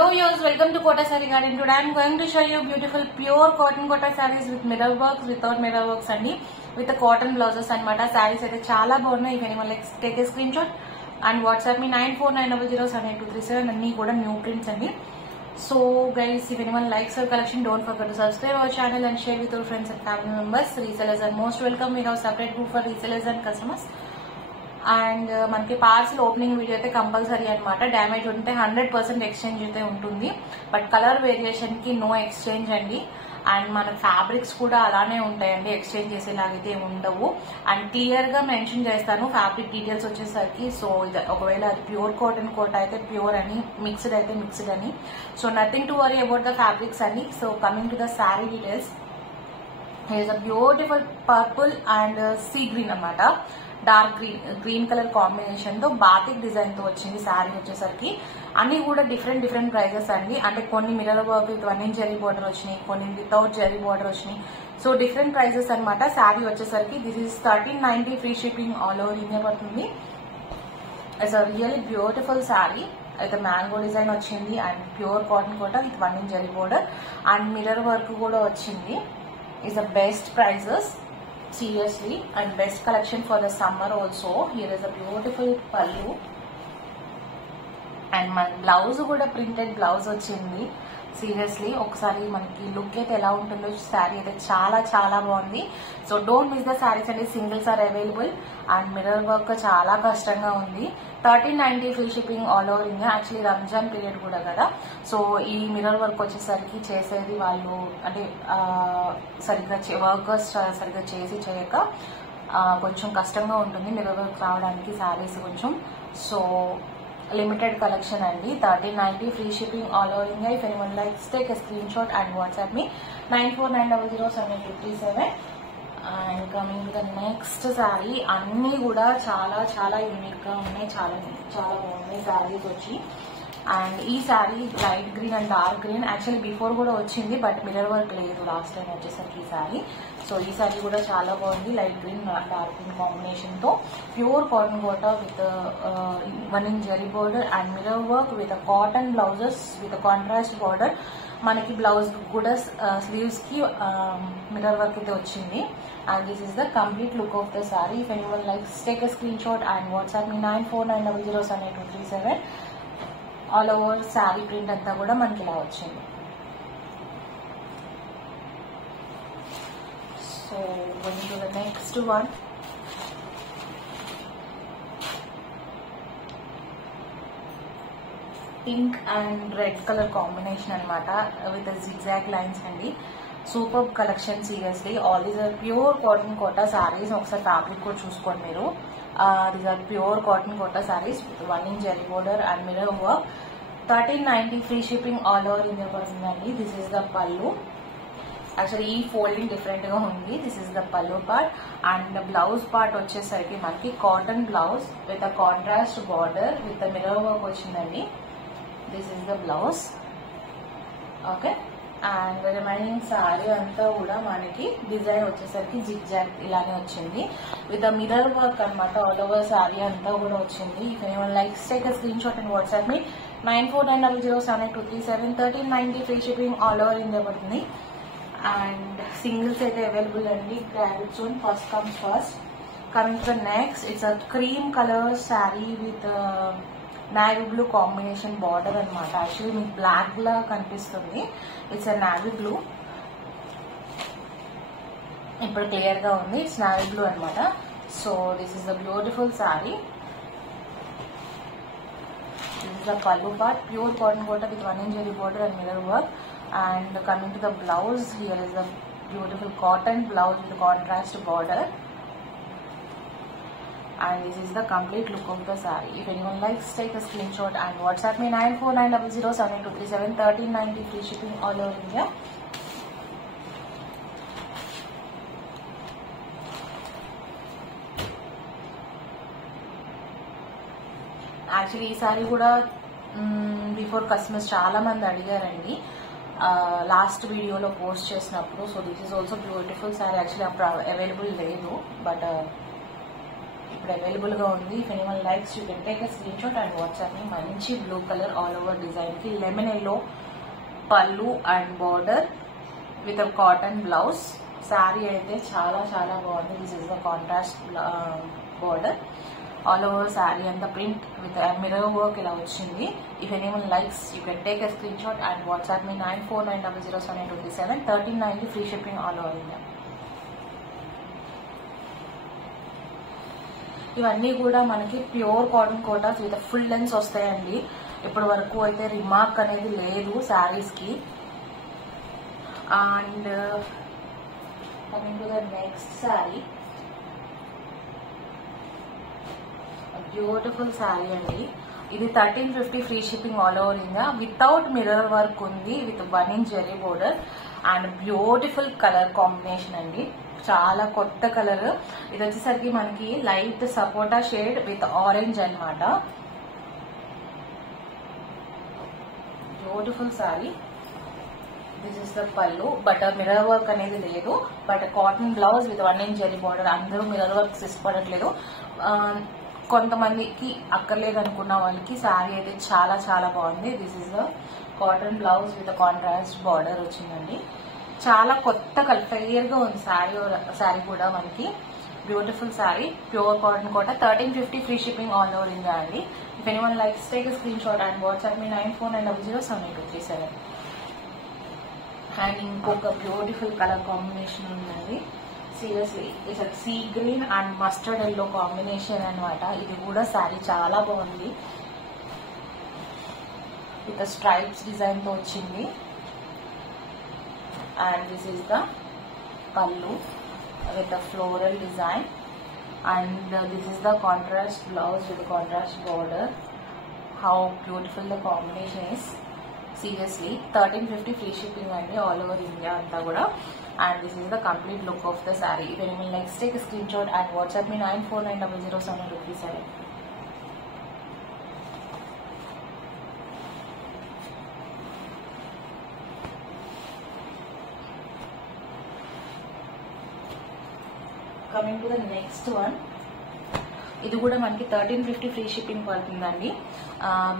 Hello viewers, welcome to Kota Saree Garden. Today I am going to show you beautiful pure cotton kota sarees with mirror works, without mirror works andi, with the cotton blouses anamata. Sarees aithe chaala bagunnai. If anyone likes, take a screenshot and WhatsApp me 9490078237. Anni kuda new prints andi. So guys, if anyone likes our collection, don't forget to subscribe our channel and share with your friends and family members. Resellers are most welcome. We have separate group for resellers and customers. And మనకి parcel opening video అయితే compulsory అనమాట. Damage ఉంటే 100% exchange అయితే ఉంటుంది, but colour variation కి no exchange అండి. And మన fabrics కూడా అలానే ఉంటాయండి, ఎక్స్చేంజ్ చేసేలాగైతే ఉండవు. అండ్ క్లియర్ గా మెన్షన్ చేస్తాను ఫ్యాబ్రిక్ డీటెయిల్స్ వచ్చేసరికి. సో ఒకవేళ అది ప్యూర్ కాటన్ కోట అయితే ప్యూర్ అని, మిక్స్డ్ అయితే మిక్స్డ్ అని. So nothing to worry about the fabrics అని. So coming to the sari details, here a beautiful purple and sea green అన్నమాట. డార్క్ గ్రీన్ కలర్ కాంబినేషన్ తో బాతిక్ డిజైన్ తో వచ్చింది శారీ వచ్చేసరికి. అన్ని కూడా డిఫరెంట్ ప్రైజెస్ అండి. అంటే కొన్ని mirror work with 1 inch zari border వచ్చినాయి, కొన్ని వితౌట్ జరీ బార్డర్ వచ్చినాయి. సో డిఫరెంట్ ప్రైజెస్ అనమాట. శారీ వచ్చేసరికి this is 1390, free shipping all over India పడుతుంది. It's a really beautiful sari. అయితే మ్యాంగో డిజైన్ వచ్చింది and pure cotton Kota with 1 inch zari border and mirror work కూడా వచ్చింది. Is the best prices seriously and best collection for the summer also. Here is a beautiful pallu and మన blouse కూడా printed blouse వచ్చింది. Seriously ఒకసారి మనకి look అయితే ఎలా ఉంటుందో శారీ అయితే చాలా చాలా బాగుంది. So don't miss the saris అండి, singles are available. And mirror work చాలా కష్టంగా ఉంది. 1390 free shipping all over India. Actually Ramzan period కూడా కదా, సో ఈ మిర్రర్ వర్క్ వచ్చేసరికి చేసేది వాళ్ళు అంటే సరిగ్గా వర్కర్స్ సరిగ్గా చేయక కొంచెం కష్టంగా ఉంటుంది మిర్రర్ వర్క్ రావడానికి శారీస్ కొంచెం. సో limited collection అండి. 1390 free shipping all over India. If anyone likes, take a screenshot and WhatsApp me 9490078237. And coming to the next saree, అన్ని కూడా చాలా చాలా యూనిక్ గా ఉన్నాయి, చాలా చాలా బాగున్నాయి సారీస్ వచ్చి. అండ్ ఈ sari light green and dark green, actually before కూడా వచ్చింది బట్ మిర్రర్ వర్క్ లేదు లాస్ట్ టైం వచ్చేసరికి ఈ శారీ. సో ఈ శారీ కూడా చాలా బాగుంది, light green dark green combination తో. Pure cotton Kota with 1 inch zari border and mirror work with cotton blouses with contrast border. మనకి బ్లౌజ్ కూడా స్లీవ్స్ కి మిర్రర్ వర్క్ అయితే వచ్చింది. And this is the complete look of the saree. If anyone likes, take a screenshot and WhatsApp me 9490078237. All over sari print అంతా కూడా మనకి ఇలా వచ్చింది. So going to the next one. Pink and red colour combination అనమాట with zigzag lines అండి. Super collection seriously. All these are pure cotton Kota saris. ఒకసారి fabric కూడా చూసుకోండి మీరు. These are pure cotton Kota saris with 1 inch zari border and mirror work. 1390 free shipping all over India పడుతుందండి. This is the pallu. Actually ఈ folding different గా ఉంది. This is the pallu part and blouse part వచ్చేసరికి మనకి cotton blouse with contrast border with mirror work వచ్చిందండి. This is the blouse. Okay, and remaining sari అంతా కూడా మనకి డిజైన్ వచ్చేసరికి జిగ్జాగ్ ఇలానే వచ్చింది విత్ మిర్రర్ వర్క్ అనమాట. ఆల్ ఓవర్ సారీ అంతా కూడా వచ్చింది. If anyone likes, take a screenshot and WhatsApp me 9490078237. 1390 free shipping all over India పడుతుంది. అండ్ సింగిల్స్ అయితే అవైలబుల్ అండి. Grab it soon, first comes first. Coming to the next, it's a cream colour sari with navy blue combination border అనమాట. Actually మీకు black లా కనిపిస్తుంది, it's a navy blue. ఇప్పుడు clear గా ఉంది, it's navy blue అనమాట. So this is the beautiful sari. This is the pallu part, pure cotton cotta with 1 inch jari border and mirror work. And coming to the blouse, here is a beautiful cotton blouse with contrast border. And this is the complete look of the saree. If anyone likes, take a screenshot and WhatsApp me 9490078237. 1390 free shipping all over India. Actually ఈ సారీ కూడా before customers చాలా మంది అడిగారండి last వీడియోలో post చేసినప్పుడు. So this is also beautiful sari. Actually అప్పుడు available లేదు, but ఇప్పుడు అవైలబుల్ గా ఉంది. If anyone likes you can take a screenshot and WhatsApp me. మంచి blue colour all over design కి lemon yellow pallu and border with cotton blouse. Sari అయితే చాలా చాలా బాగుంది. This is the contrast border all over sari and the print with mirror work ఇలా వచ్చింది. If anyone likes you can take a screenshot and WhatsApp me 94900787 1390 free shipping all over India. ఇవన్నీ కూడా మనకి pure cotton Kotas with full lens వస్తాయండి. ఇప్పటి వరకు అయితే remark అనేది లేదు శారీస్ కి. And coming to the next sari, beautiful sari అండి. ఇది 1350 free shipping all over India. Without mirror work ఉంది, with 1 inch zari border and beautiful colour combination అండి. చాలా కొత్త కలర్. ఇది వచ్చేసరికి మనకి light sapota shade with orange అన్నమాట. Beautiful sari. This is the pallu. But mirror work అనేది లేదు. But cotton blouse with 1 inch zari border. అందరూ మిర్రర్ వర్క్ ఇష్టపడట్లేదు, కొంతమందికి అక్కర్లేదు అనుకున్న వాళ్ళకి శారీ అయితే చాలా చాలా బాగుంది. This is the cotton blouse with contrast border వచ్చిందండి. చాలా కొత్త కలర్, ఫెయిర్ గా ఉంది శారీ కూడా మనకి. Beautiful sari, pure cotton Kota. 1350 free shipping all over India అండి. If anyone likes take a screenshot and WhatsApp me 9490078237. And ఇంకొక బ్యూటిఫుల్ కలర్ కాంబినేషన్ ఉందండి. Seriously it's sea green and mustard yellow combination అనమాట. ఇది కూడా శారీ చాలా బాగుంది. విత్ స్ట్రైప్స్ డిజైన్ తో వచ్చింది. అండ్ దిస్ ఈస్ ద పళ్ళు with floral design and this is the contrast blouse with contrast border. How beautiful the combination is. Seriously 1350 free shipping అండి all over India అంతా కూడా. And this is the complete look of the sari. If anyone likes take screen shot and WhatsApp me 9490078237. Coming to the next one, ఇది కూడా మనకి 1350 free shipping పడుతుందండి.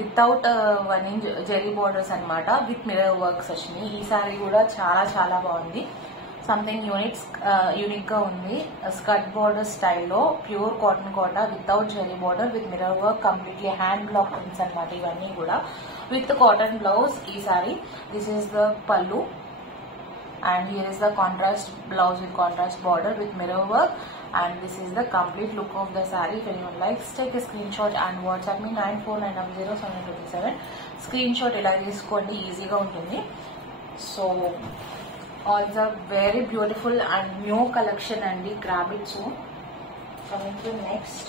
Without 1 inch zari borders అనమాట, with mirror works వచ్చినాయి. ఈ సారీ కూడా చాలా చాలా బాగుంది. సంథింగ్ యూనిక్ గా ఉంది. స్కర్ట్ బోర్డర్ స్టైల్లో pure cotton Kota without zari border with mirror work, completely hand block prints అనమాట ఇవన్నీ కూడా. విత్ కాటన్ బ్లౌజ్ ఈ sari. This is the pallu and here is the contrast blouse with contrast border with mirror work, and this is the complete look of the saree. If anyone likes, take a screenshot and WhatsApp me 9490078237. screenshot ila teeskondi, easy ga untundi. So all the very beautiful and new collection andi, grab it soon. Coming to next,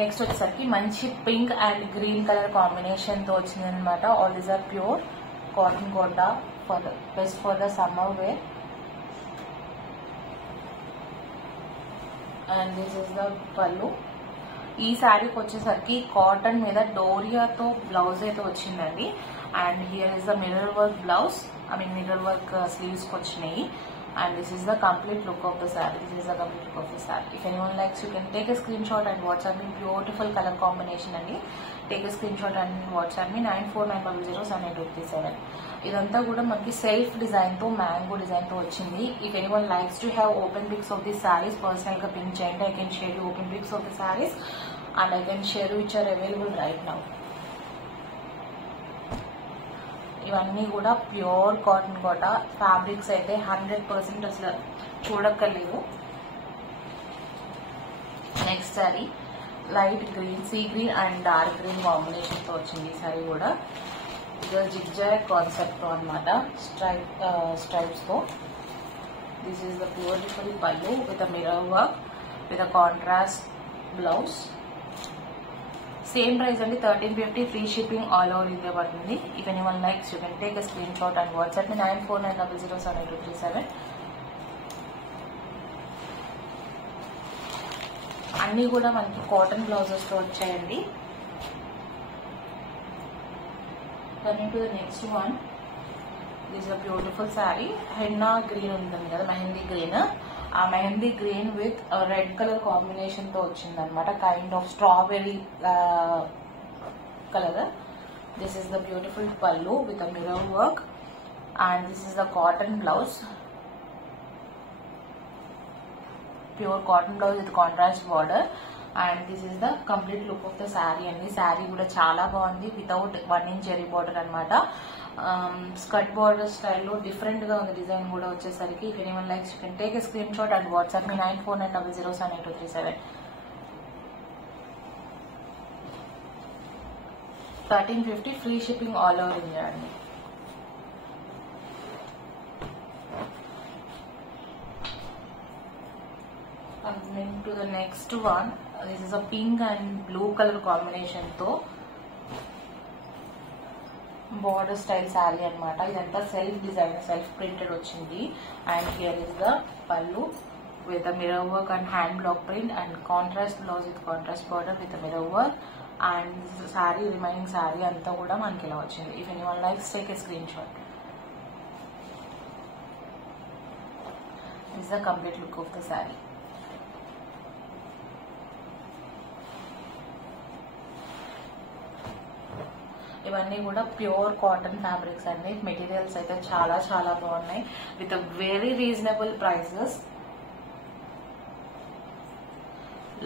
next వచ్చేసరికి మంచి pink and green colour combination తో వచ్చింది అనమాట. All these are pure cotton Kota for best for the summer wear. And this is the pallu. ఈ శారీకి వచ్చేసరికి cotton మీద డోరియాతో blouse అయితే వచ్చిందండి. And here is the mirror work blouse, mirror work sleeves కి వచ్చినాయి. And this is the complete look of the saree. This is the complete look of the saree. If anyone likes, you can take a screenshot and WhatsApp me. Beautiful color combination andi. Take a screenshot and WhatsApp me 9490078237. ఇదంతా కూడా మనకి self design తో mango design తో వచ్చింది. If anyone likes to have open pics of the saris, personal గా ping చేయండి. I can share you open pics of the saris and I can share which are available right now. ఇవన్నీ కూడా pure cotton కోట. Fabrics అయితే 100% అసలు చూడక్కర్లేదు. Next sari light green, sea green and dark green combination తో వచ్చింది. ఈ సారీ కూడా జిగ్జాగ్ కాన్సెప్ట్ తో అనమాట, స్ట్రైప్స్ తో. This is the beautiful pallu with mirror work with contrast blouse. Same price అండి, 1350 free shipping all over India పడుతుంది. If anyone likes, you can take a screenshot and WhatsApp me 9490078237. అన్ని కూడా మనకి cotton blouses తో వచ్చాయండి. Coming to the next one, this is a beautiful sari. Henna green ఉంటుంది కదా, mehndi green. ఆ mehndi green with red colour combination తో వచ్చింది అనమాట. Kind of strawberry colour. This is the beautiful pallu with a mirror work and this is the cotton blouse. Pure cotton blouse with contrast border and this is the complete look of the sari అండి. శారీ కూడా చాలా బాగుంది without 1 inch zari border అనమాట. Skirt border స్టైల్లో different గా ఉంది design కూడా వచ్చేసరికి. If anyone likes you can take a screenshot and WhatsApp me 9490078237. 1350 free shipping all over India అండి. Coming to the next one, this is a pink and blue color combination తో border style saree అనమాట. ఇదంతా self design, self printed వచ్చింది. And here is the పల్లు with a mirror work and hand block print and contrast blouse with contrast border with a mirror work and this saree, remaining saree అంతా కూడా మనకి ఇలా వచ్చింది. If anyone likes, take a screenshot. This is the complete look of the saree. ఇవన్నీ కూడా pure cotton fabrics అండి. Materials అయితే చాలా చాలా బాగున్నాయి with very reasonable prices.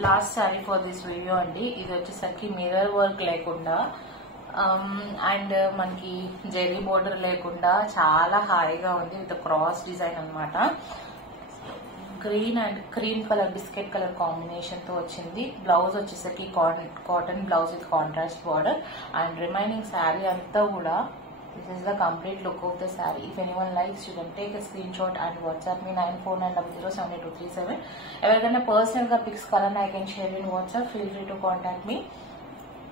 Last sari for this video అండి. ఇది వచ్చేసరికి మిర్రర్ వర్క్ లేకుండా అండ్ మనకి జెరీ బోర్డర్ లేకుండా చాలా హాయిగా ఉంది విత్ క్రాస్ డిజైన్ అనమాట. Green and cream colour, biscuit colour combination తో వచ్చింది. బ్లౌజ్ వచ్చేసరికి cotton blouse with contrast border and remaining sari అంతా కూడా this is the complete look of the sari. If anyone likes you can take a screenshot and WhatsApp me 9490078237. ఎవరికైనా personal గా pics కావాలన్నా I can share in WhatsApp. Feel free to contact me.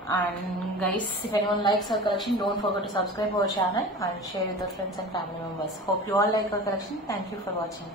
And guys, if anyone likes our collection, don't forget to subscribe our channel and share with your friends and family members. Hope you all like our collection. Thank you for watching.